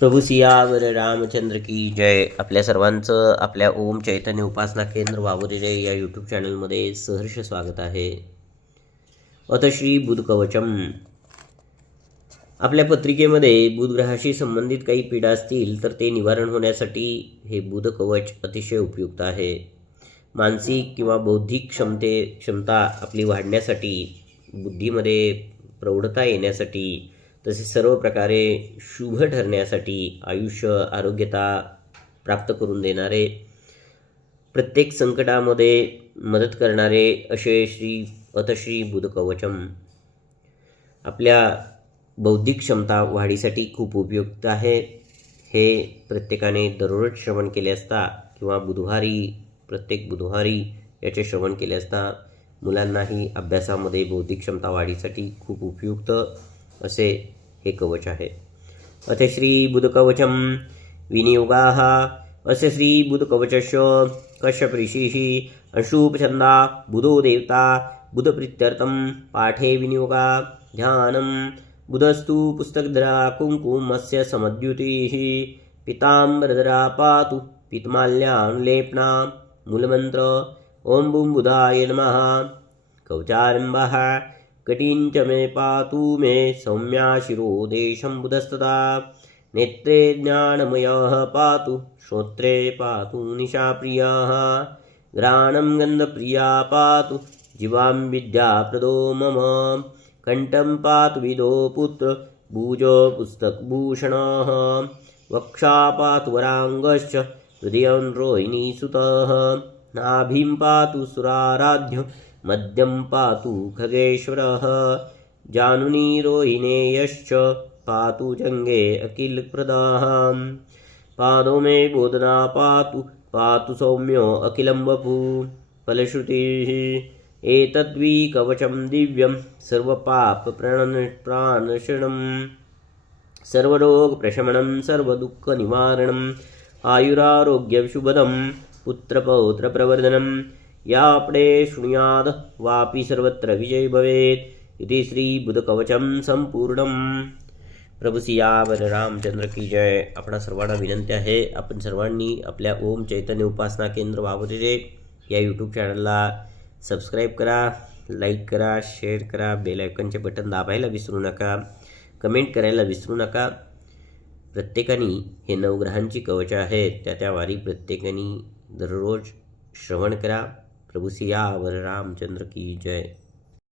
प्रभू सियावर रामचंद्र की जय. आपल्या सर्वांचं आपल्या ओम चैतन्य उपासना केंद्र वावरिले या यूट्यूब चॅनलमध्ये सहर्ष स्वागत आहे. अथ श्री बुध कवचम. आपल्या पत्रिकेमध्ये बुध ग्रहाशी संबंधित काही पीडा असतील तर ते निवारण होण्यासाठी हे बुध कवच अतिशय उपयुक्त आहे. मानसिक किंवा बौद्धिक क्षमता आपली वाढण्यासाठी, बुद्धीमध्ये प्रौढता येण्यासाठी, तसेच सर्व प्रकारे शुभ ठरण्यासाठी, आयुष्य आरोग्यता प्राप्त करून देणारे, प्रत्येक संकटामध्ये मदत करणारे असे श्री बुध कवचम आपल्या बौद्धिक क्षमता वाढीसाठी खूप उपयुक्त आहे. हे प्रत्येकाने दररोज श्रवण केले असता किंवा प्रत्येक बुधवारी याचे श्रवण केले असता मुलांनाही अभ्यासामध्ये बौद्धिक क्षमता वाढीसाठी खूप उपयुक्त असे हे कवच आहे. अथ श्री बुध कवचम विनियोगाः. अस्य श्री बुध कवचस्य कश्यप ऋषिः अंशुपछन्दा बुधो देवता बुधप्रीत्यर्थं पाठे विनियोगा ध्यानं. बुधस्तु पुस्तकधरा कुङ्कुमस्य समद्युतिः पीताम्बरधरा पातु पीतमाल्यानुलेपना. मूलमन्त्र ओं बुं बुधाय नमः. कवचारम्भः कटिञ्च मे पातु मे सौम्या शिरो देशं बुधस्तदा. नेत्रे ज्ञानमयः पातु श्रोत्रे पातु निशाप्रियः. घ्राणं गन्धप्रिया पातु जीवां विद्याप्रदो मम. कण्ठं पातु विदो पुत्र भुजो पुस्तकभूषणः. वक्षा पातु वराङ्गश्च हृदयं रोहिणीसुतः. नाभिं पातु सुराराध्य मध्यं पातु खगेश्वरः. जानुनी रोहिणेयश्च पातु जङ्गे अखिलप्रदः. पादो मे बोधना पातु सौम्यो अखिलं वपुः. फलश्रुतिः एतद्वि कवचं दिव्यं सर्वपापप्रणशनं सर्वरोगप्रशमनं सर्वदुःखनिवारणम् आयुरारोग्यशुभदं पुत्रपौत्रप्रवर्धनं. यापडे शृणुयाद वापि सर्वत्र विजय भवेत्. इति श्री बुधकवचम संपूर्णम. प्रभू सियावर रामचंद्र की जय. आपणा सर्वांना विनंती आहे, आपण सर्वांनी आपल्या ओम चैतन्य उपासना केंद्र वावरिले या यूट्यूब चॅनलला सबस्क्राईब करा, लाईक करा, शेअर करा, बेल आयकॉनचे बटन दाबायला विसरू नका, कमेंट करायला विसरू नका. प्रत्येकाने हे नवग्रहांची कवच आहेत त्या वारी प्रत्येकाने दररोज श्रवण करा. प्रभू सियावर रामचंद्र की जय.